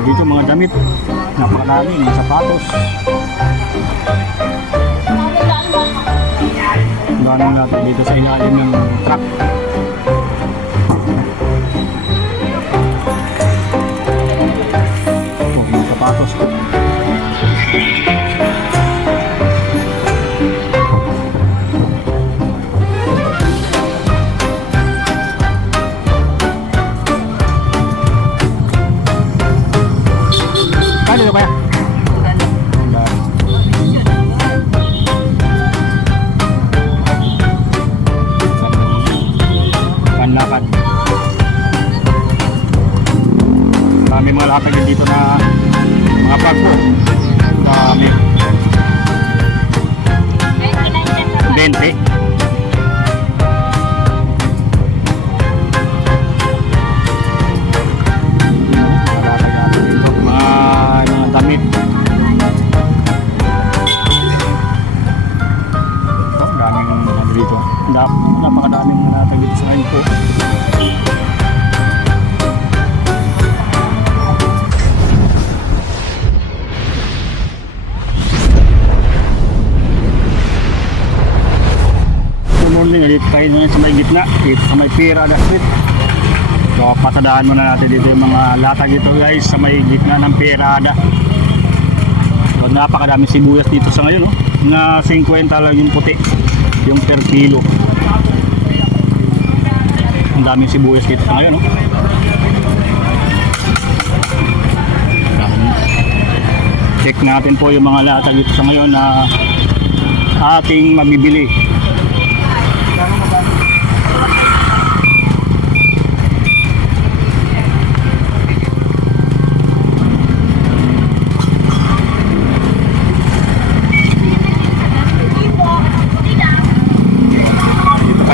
Dito mga damit. Napakarami, mga sapatos. Ganun natin dito sa ilalim ng truck. Oh, mga sapatos. Kano ito kaya? Panlakan. Marami mga latag dito na mga bagpo. Marami. 20. Damit. So, daming mga dito. Napakadaming mga natag dito sa ngayon po. Morning, dito tayo sa may gitna, dito sa may Pira Street. So, pasadaan muna natin dito yung mga latag dito guys sa may gitna ng Pirada. So, napakadami sibuyas dito sa ngayon, no? Na 50 lang yung puti, yung per kilo. Ang daming sibuyas dito sa ngayon, no? Check natin po yung mga latag dito sa ngayon na ating mabibili.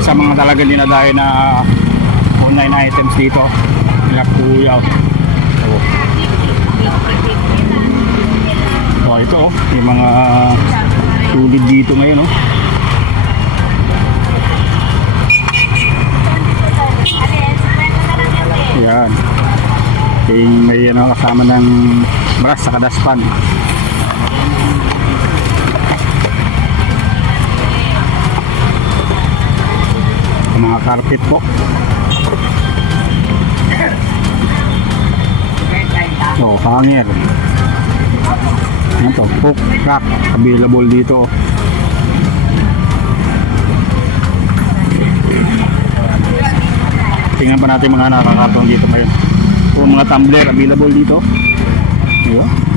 Sa mga talaga dinadayo na online items dito nila kuya. So ito yung mga tulid dito ngayon, ayan, may kasama ng brass sa kadaspan. Mga carpet po. So, hanger. Ano to? Hook, rack. Available dito. Tingnan pa natin mga nakakartong dito ngayon. O mga tumbler available dito. Ayan.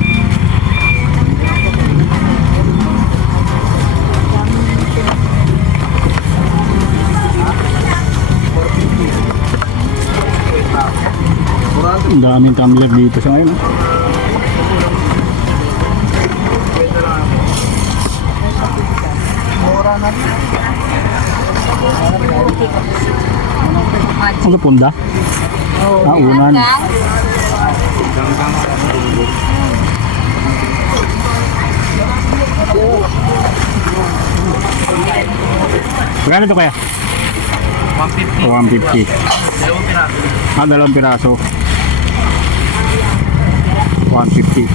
Ang daming tumbler dito sa ngayon. Ano punda? Unan. Magkano ito kaya? 150. 150. Dalawang piraso. 150.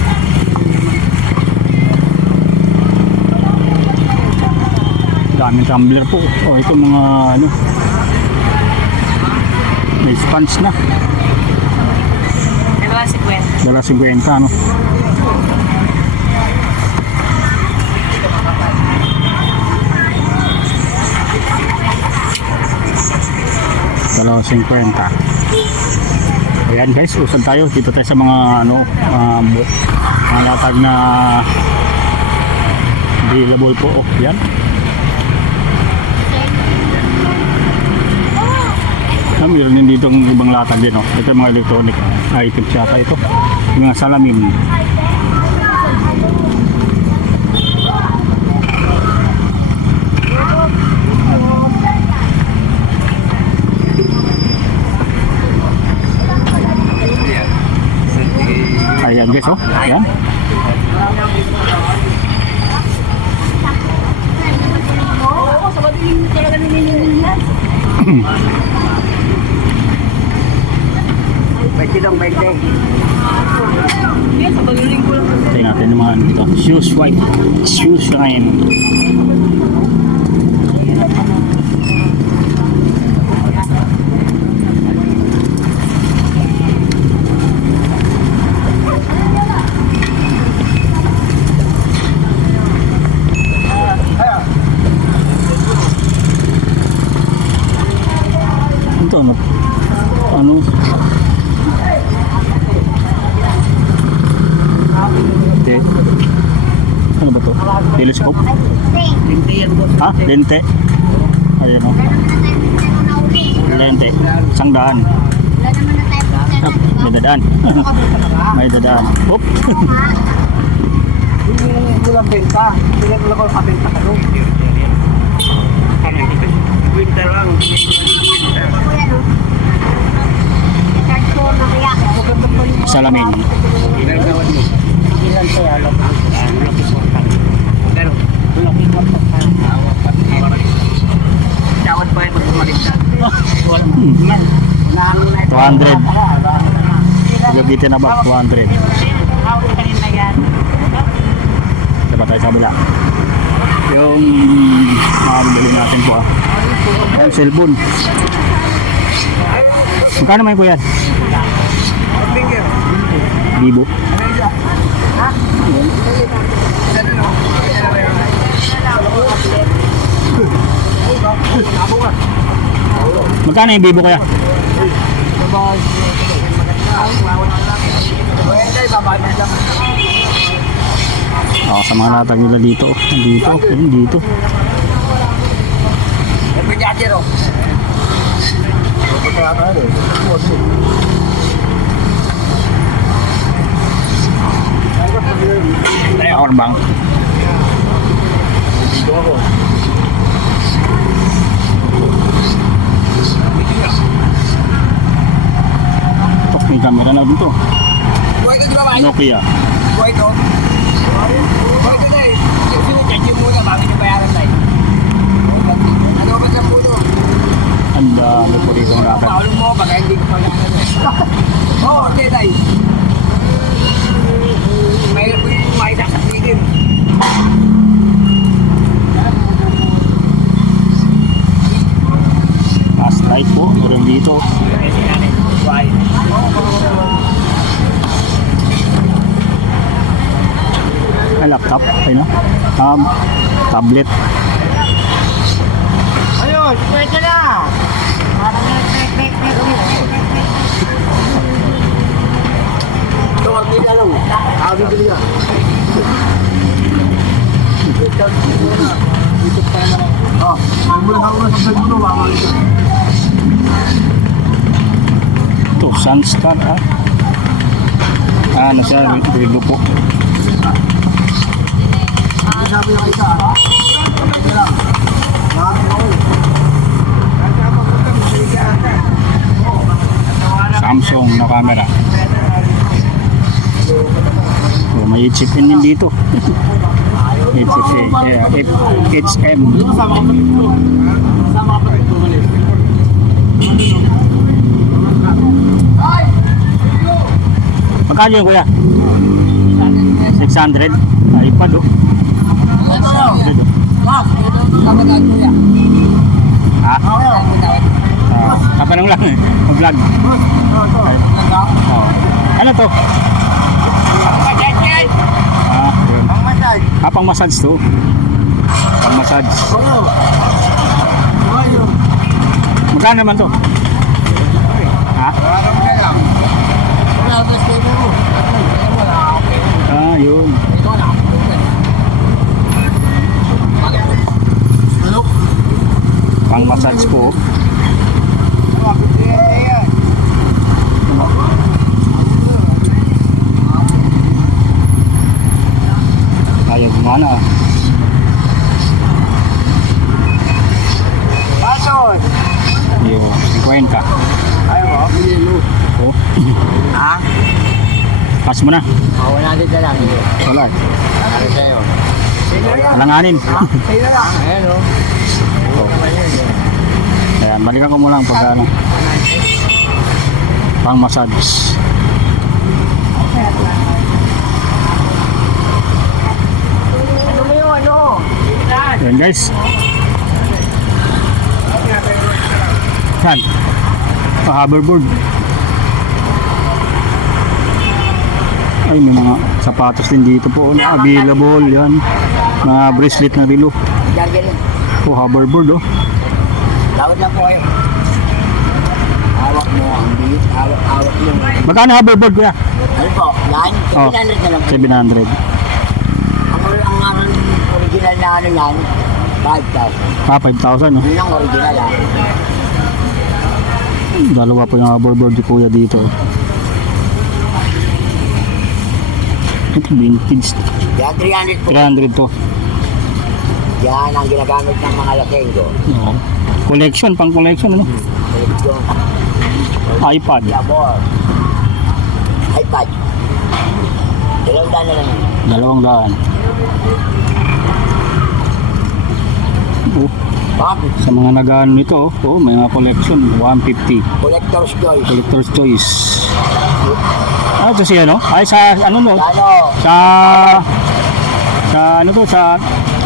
Daming tumbler po. Oh, ito mga ano, may sponge na. $1.50, ano? $1.50. Ayan guys, usad tayo dito tayo sa mga ano, mga latag na available po. Oh, yan. Meron din dito ng ibang latag din, oh. Ito yung mga electronic items yata ito. Yung mga salamin. Ayan guys, oh. Ayan. Oo, sa bading talaga nililihan. 20 dong, 20. usual. As usual ngayon. Ito ano? Ano? Lente. Ano ba to? Telescope? Lente yan, boss. Ha? Lente? Ayan o. Lente. Isang daan. Ah, may dadaan. May dadaan. Oop. Hindi mo lang benta. Hindi mo lang kabenta ka doon. Winter lang. Salamin. Ilan gawad mo? Ilan to? Alam mo. Pero, tulak yung kapag tawad pa yung pagpumalit ka. 200. Gabitin na ba? 200. Dapat tayo sa kabila. Yung makabili natin po yung cellphone. Magkano may po yan? Bibo. Magkano yung bibo kaya? Oh, sa mga latag nila dito. Dito. Ayun, dito. Power bank. Oh, may camera na dito. Nokia. Ang dami po dito ng latag. Last light po, meron dito. Ay, laptop, ayun na. Tablet. Ayun, pwede na! Ito, bibili ka lang. Bibili ka. Dito pa naman. Mula ako na sa gulo, Ito, Sunstar. Ano siya, relo po. sabi ng isa. Ito lang. Samsung na camera. Oh, may chip in din dito. HFA, yeah, HM. Magkano yun, kuya? 600? iPad, oh. 600, oh. Ha? Kapanong lang, mag-vlog. Oh. Ano to? Yun. Pang massage to. Pang massage. Magkano naman to? Ha? Yun. Pang massage po. Ayaw gumana. Pasok! Yung 50. Ayaw mo? Oh. Ha? Pass mo na. Wala din na lang. Wala. Ano sa'yo? Alanganin. Sa'yo na lang. Ayan o. Ayan, balikan ko muna ang pag ano. Pang massage. Ayan guys. Yan. Hoverboard. Ay, may mga sapatos din dito po na available. Yan. Mga bracelet na relo. Gagaling. Oh, hoverboard oh. Tawad lang po kayo. Hawak mo ang beat. Hawak mo. Magkano hoverboard kuya? Ano po? Yan? Oh, 700 na lang po. 700. Ang original na ano yan, 5,000. 5,000 no? Yun ang original ah. Dalawa po yung hoverboard ni kuya dito. Ito vintage. Yan, 300 po. 300 to. Yan ang ginagamit ng mga lasenggo. Oo. Collection, pang collection ano? Ito, iPad. labor. iPad. 200 na lang yun. 200. Oh, Bakit? sa mga nagaan nito, oh, may mga collection, 150. Collector's choice. Collector's choice. Ah, ito siya, no? Ay, sa, ano, no? Ano? Sa, ano to, sa,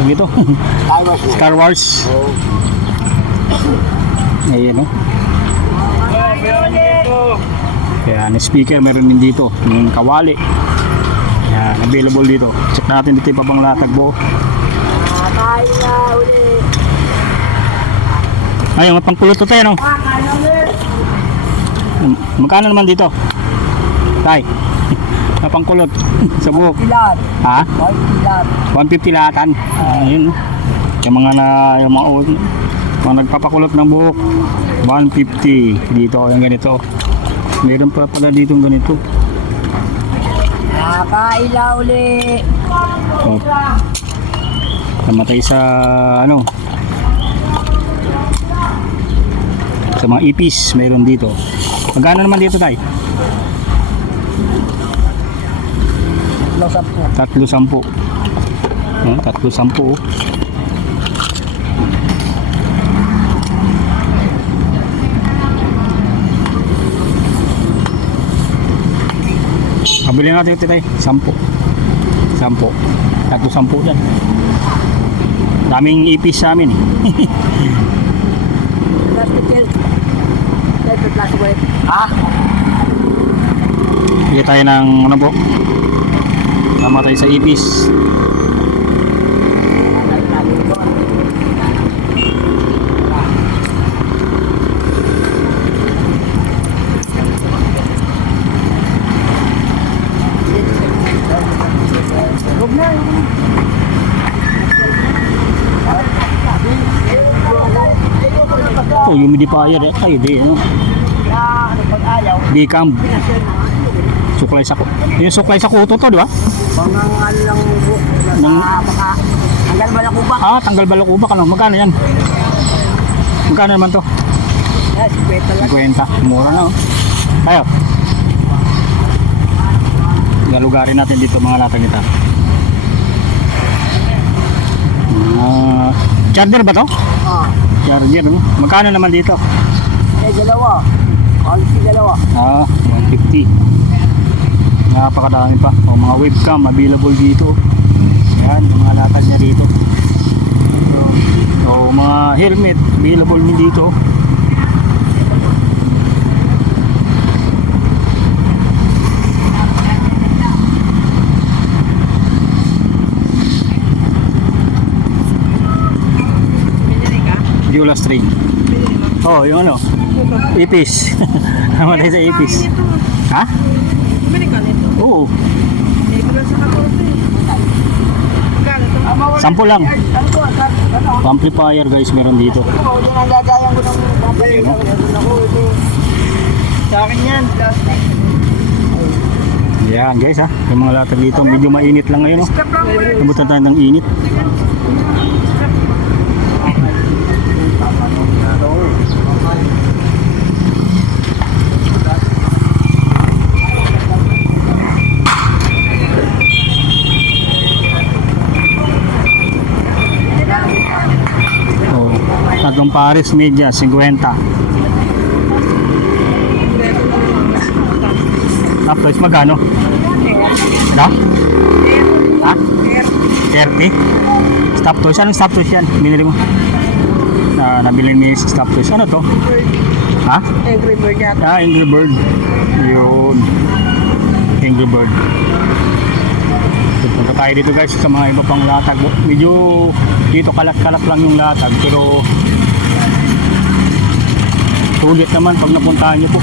dito, Taiwas mo. Star Wars. Oh. Ayan, no? Ayan, speaker, meron din dito. Yung kawali. Ayan, available dito. Check natin dito yung papanglatag buo. Kain na uli. Ay, yung pangkulot to tayo, no? Magkano naman dito? Tay, pangkulot sa buhok. Pilat. Ha? White pilat. 150 lahatan. Ayun. Yung mga nagpapakulot ng buhok, 150 dito, yung ganito. Meron pa pala dito ganito. Kain na uli. Oh. Namatay sa ano? Sa mga ipis, meron dito. Magkano naman dito, tay? 310. 310. Pabili natin ito tayo. 10. 310 dyan. Daming ipis sa amin eh. Plastic gel. Plastic gel. Ha? Bili tayo ng ano po? Namatay sa ipis. Oh, humidifier eh. Ay, di, no? Di-cam. Suklay sa yung suklay sa kuto to, di ba? Pangang ano lang buhok. Baka hanggang ba na kupa? Ah, tanggal balakubak ano? Magkano yan? Magkano naman to? Yes, kwenta lang. 50. Mura na oh. Tayo. Galugarin natin dito mga latag ito. Charger ba to? Ah, Charger, no? Magkano naman dito? dalawa. Quality dalawa. 150. Napakadami pa. O, mga webcam available dito. Yan, mga latag niya dito. O, mga helmet available din dito. Viola string. Oh, yung ano? Ipis. Namatay sa ipis. Ha? Bumili ka nito. Oo. Eh, wala sa kakote. Magkano to? 10 lang. Amplifier guys meron dito. Sa akin yan, plastic. Yan guys ha. Yung mga latag dito medyo mainit lang ngayon. Step lang mo rin. Nabutan tayo ng init. Tatlong pares media 50. Tapos magkano? Ano? Ha? 30? Stop toys? Anong stop toys yan? Binili mo? Nabili ni stop toys. Ano to? Ha? Angry Bird yata. Angry Bird. Yun. Angry Bird. Punta tayo dito guys sa mga iba pang latag. Medyo dito kalat-kalat lang yung latag. Pero sulit naman pag napuntahan nyo po.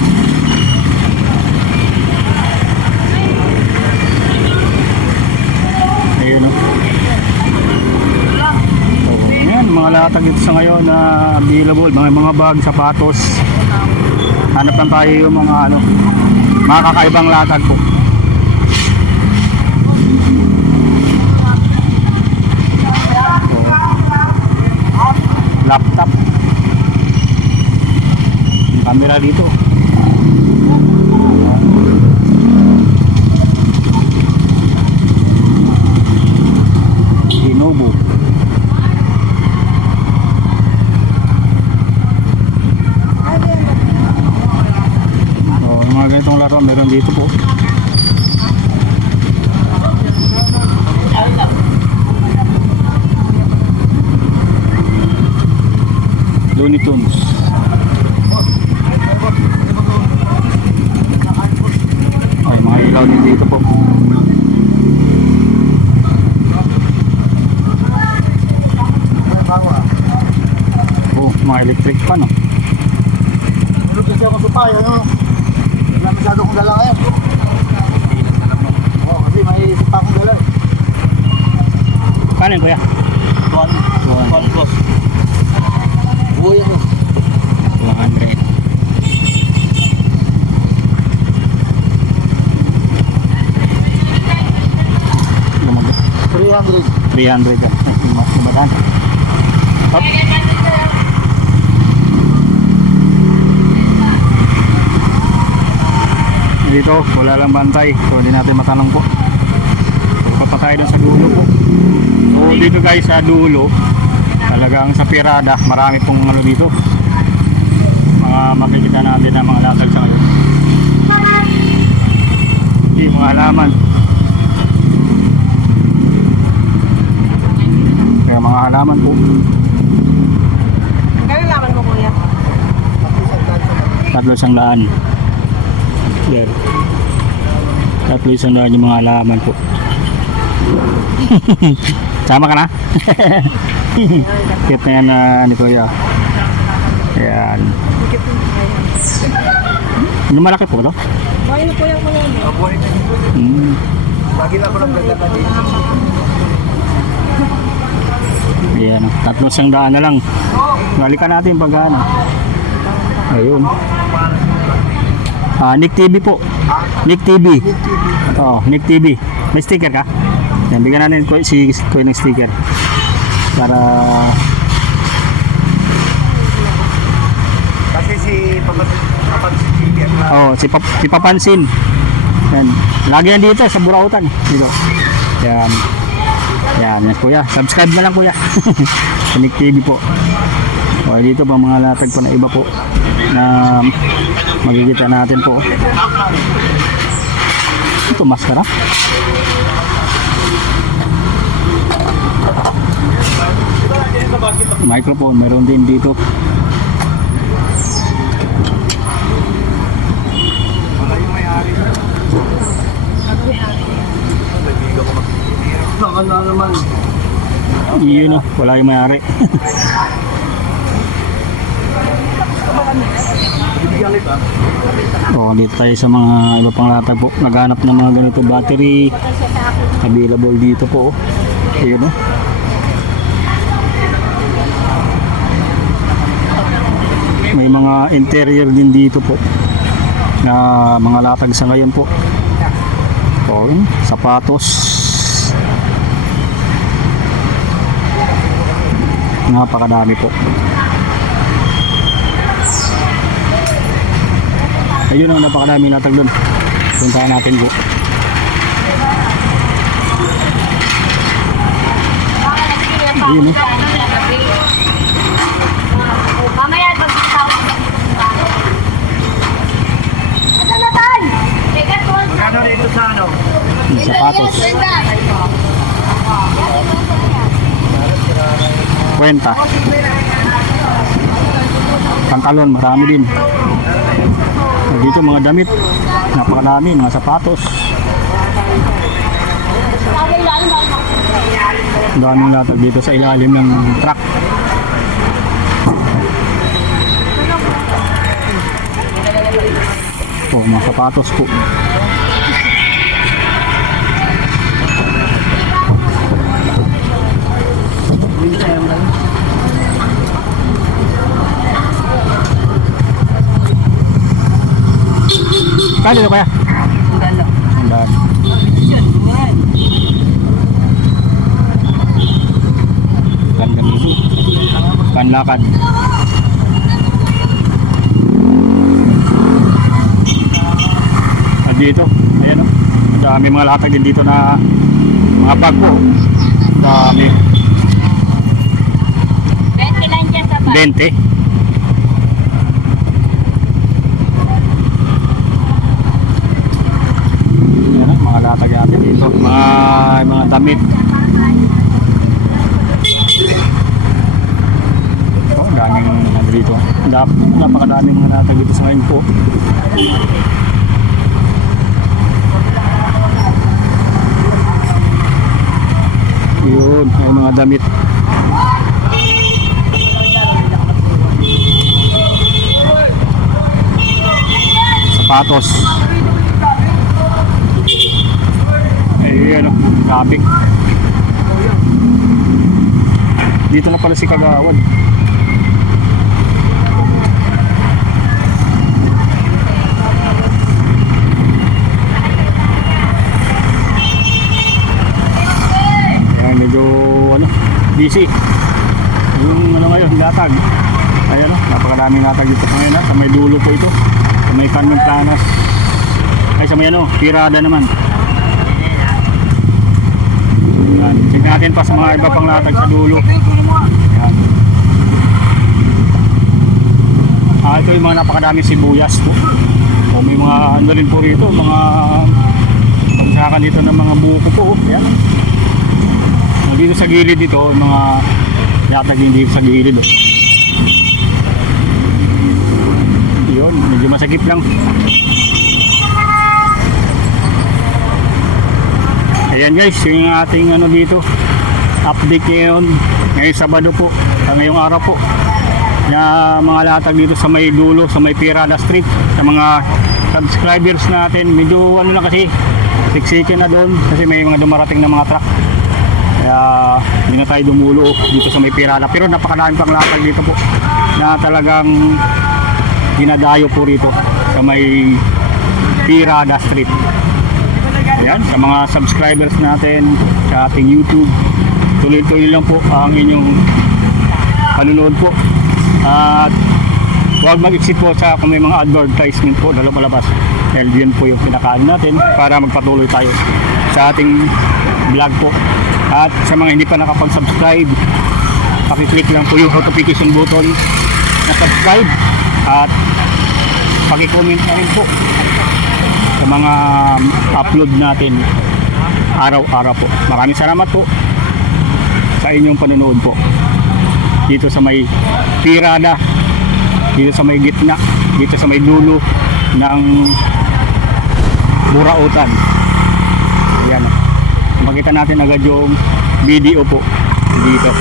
Ayun o. Ayan, mga latag dito sa ngayon na available. Mga bag, sapatos. Hanap lang tayo yung mga mga kakaibang latag po. Laptop. Camera dito. Lenovo. Yung mga ganitong laro meron dito po. Looney Tunes. Ay, mga ilaw din dito po. Oh, mga electric fan, oh. Tulog kasi ako sa payo, no? Wala masyado kong dala ngayon. Oo, kasi may isip pa akong dala. Kanin, kuya? Tuwan plus. Uy, ano? 200. Lumagot. 300. 300 yan. Mas lumagan. Up. Dito, wala lang bantay. So, hindi natin matanong po. So, papatay doon sa dulo po. So, dito guys, sa dulo, talagang sa Pirada, marami pong dito. Mga makikita natin na mga latag sa ngayon. Hindi, mga halaman. Kaya mga halaman po. Kaya laman mo kuya. 300. Yan. 300 yung mga halaman po. Sama ka na? Cute na yan ni Kuya. Ayan. Yung malaki po ito? Buhay na po yung mga yun. Lagi na ako ng gaganda dito. Ayan. 300 na lang. Balikan natin pag ano. Ayun. Nick TV po. Nick TV. Oo, Nick TV. May sticker ka? Yan, bigyan natin si Kuya ng sticker. Para Kasi si Papansin si Papansin. Yan. Lagi yan dito sa Burautan. Dito. Yan. Yan, Kuya. Subscribe na lang Kuya. Sa Nick TV po. O, dito pa mga latag po na iba po na makikita natin po. Ito maskara. Microphone, meron din dito. Ano naman? Yun o, wala yung mayari. O, dito tayo sa mga iba pang latag po. Naghanap ng mga ganito battery. Available dito po. Ayun o. May mga interior din dito po na mga latag sa ngayon po. O, yun, sapatos. Napakadami po. Ayun ang napakadami latag doon. Puntahan natin po. Ayun o. Mamaya pag-tawag sa Magkano rito sa ano? sapatos. Kwenta. Pantalon, marami din. Dito mga damit, napakarami, mga sapatos. Ang daming latag dito sa ilalim ng truck. Oh, mga sapatos po. Kaya dito kaya? Ang dami. Ganda dito. Panlakad. At dito, ayan o. Ang dami mga latag din dito na mga bag po. Dami. 29 dyan sa bag. 20. Ayan, mga latag natin dito. Mga damit. Oh, ang daming mga dito. Napakadaming mga latag dito sa ngayon po. Yun, may mga damit. Sapatos. Ayan o, traffic. Dito na pala si Kagawad. Ayan, medyo busy. Yung ngayon, latag. Ayan o, napakadaming latag dito sa ngayon sa may dulo po ito. Sa may Carmen Planas. Ay, sa may Pirada naman. Yan. Tignan natin pa sa mga iba pang latag sa dulo. Yan. Ito yung mga napakadaming sibuyas po. O may mga ano rin po rito, mga pagsakan dito ng mga buko po. Yan. Dito sa gilid dito, mga latag din dito sa gilid. Yun, medyo masakit lang. Ayan guys, yung ating dito update ngayon Sabado po, sa ngayong araw po, na mga latag dito sa may dulo, sa may Pirada Street. Sa mga subscribers natin, medyo lang kasi siksikin na doon kasi may mga dumarating na mga truck, kaya hindi na tayo dumulo dito sa may Pirada. Pero napakadaming pang latag dito po na talagang dinadayo po rito sa may Pirada Street. Ayan, sa mga subscribers natin sa ating YouTube, tuloy-tuloy lang po ang inyong panunood po. At huwag mag-exit po sa kung may mga advertisement po na lumabas. Dahil yun po yung pinakain natin para magpatuloy tayo sa ating vlog po. At sa mga hindi pa nakapag-subscribe, pakiclick lang po yung notification button na subscribe at pakicomment na rin po sa mga upload natin araw-araw po. Maraming salamat po sa inyong panonood po dito sa may Pirada, dito sa may gitna, dito sa may dulo ng Burautan. Ayan, makita natin agad yung video po dito.